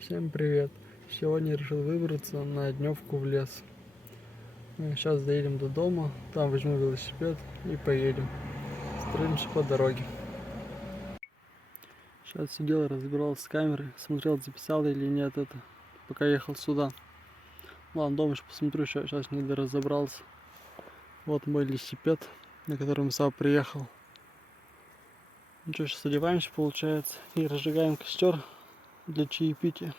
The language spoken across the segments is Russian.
Всем привет! Сегодня решил выбраться на дневку в лес. Сейчас доедем до дома, там возьму велосипед и поедем. Строимся по дороге. Сейчас сидел, разбирался с камерой, смотрел, записал или нет это, пока ехал сюда. Ладно, дома еще посмотрю, сейчас не разобрался. Вот мой велосипед, на котором сам приехал. Ну что, сейчас одеваемся, получается, и разжигаем костер для чаепития.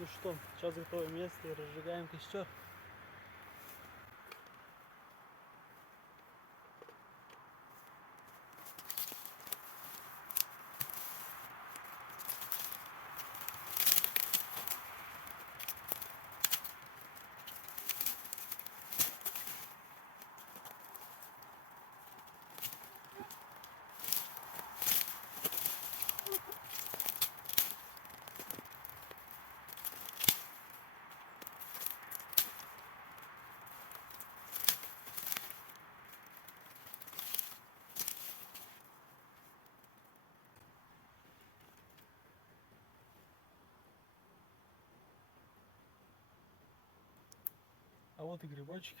Ну что, сейчас готовим место и разжигаем костер. А вот и грибочки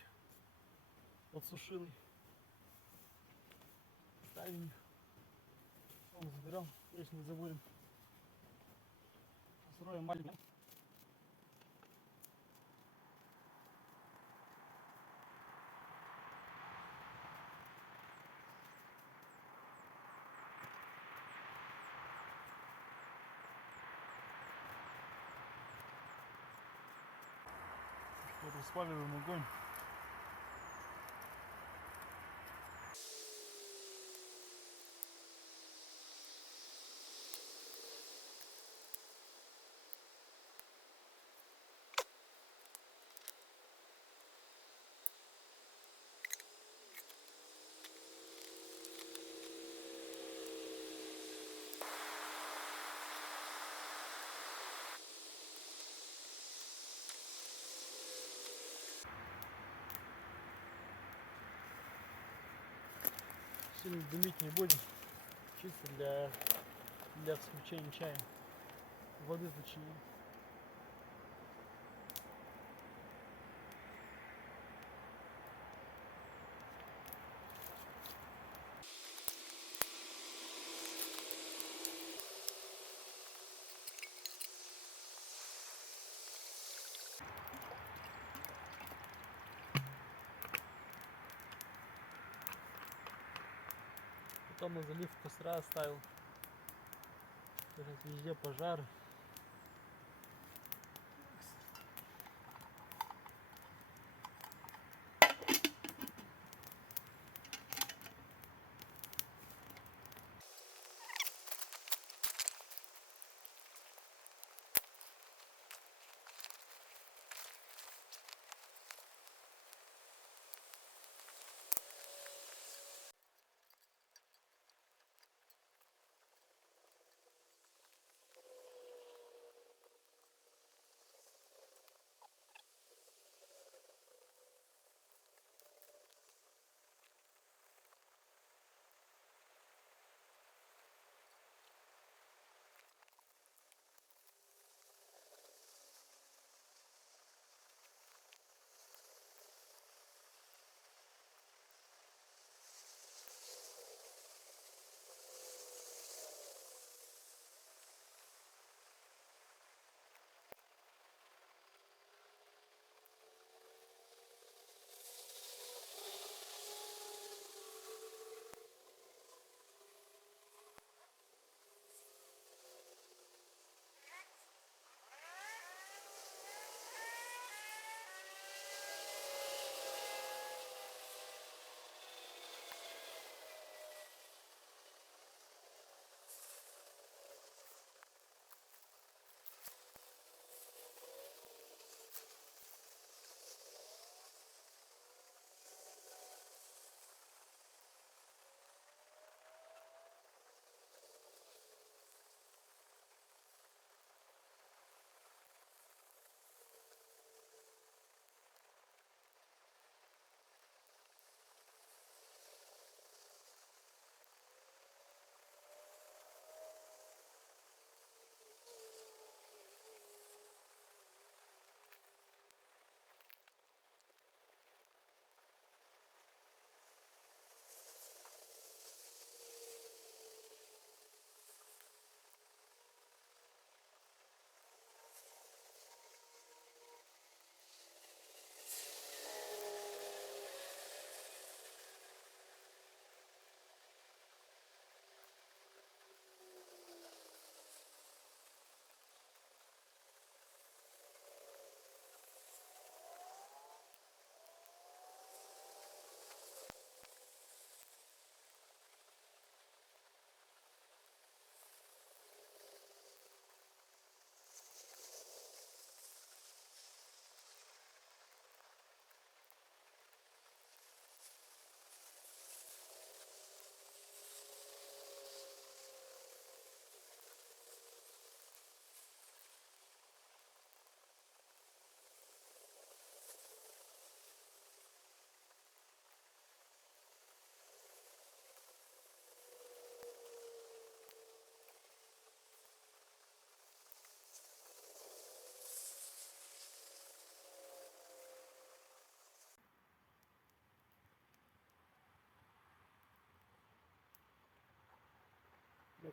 подсушил. Ставим их. Он заберем, если не забудем. Построим маленький. Распаливаем огонь. Сильно дымить не будем, чисто для смягчения чая. Воды точнее. Потом на заливку костра оставил. Сейчас везде пожар.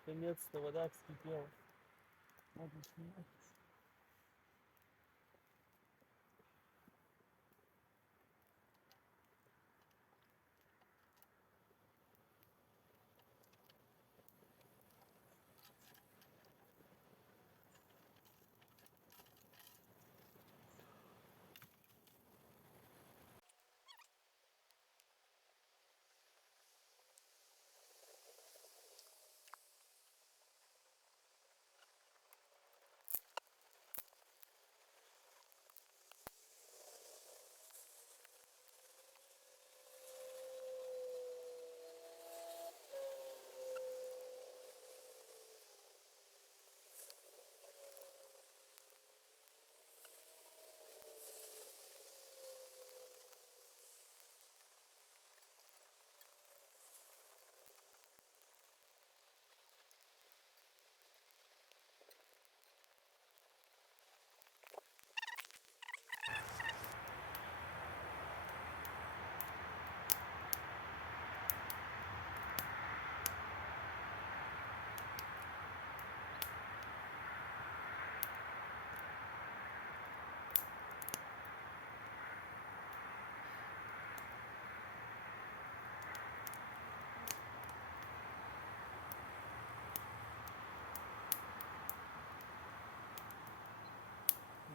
Наконец-то вода вскипела. Можно снимать.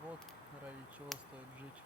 Вот ради чего стоит жить.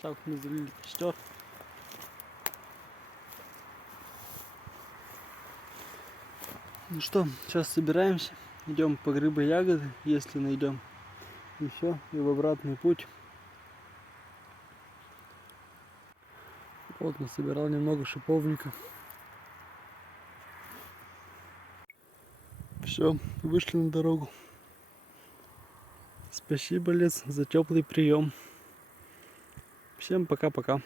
Так, мы залили костер. Ну что, сейчас собираемся, идем по грибы и ягоды, если найдем. И все, и в обратный путь. Вот, насобирал немного шиповника. Все, вышли на дорогу. Спасибо, лес, за теплый прием. Всем пока-пока.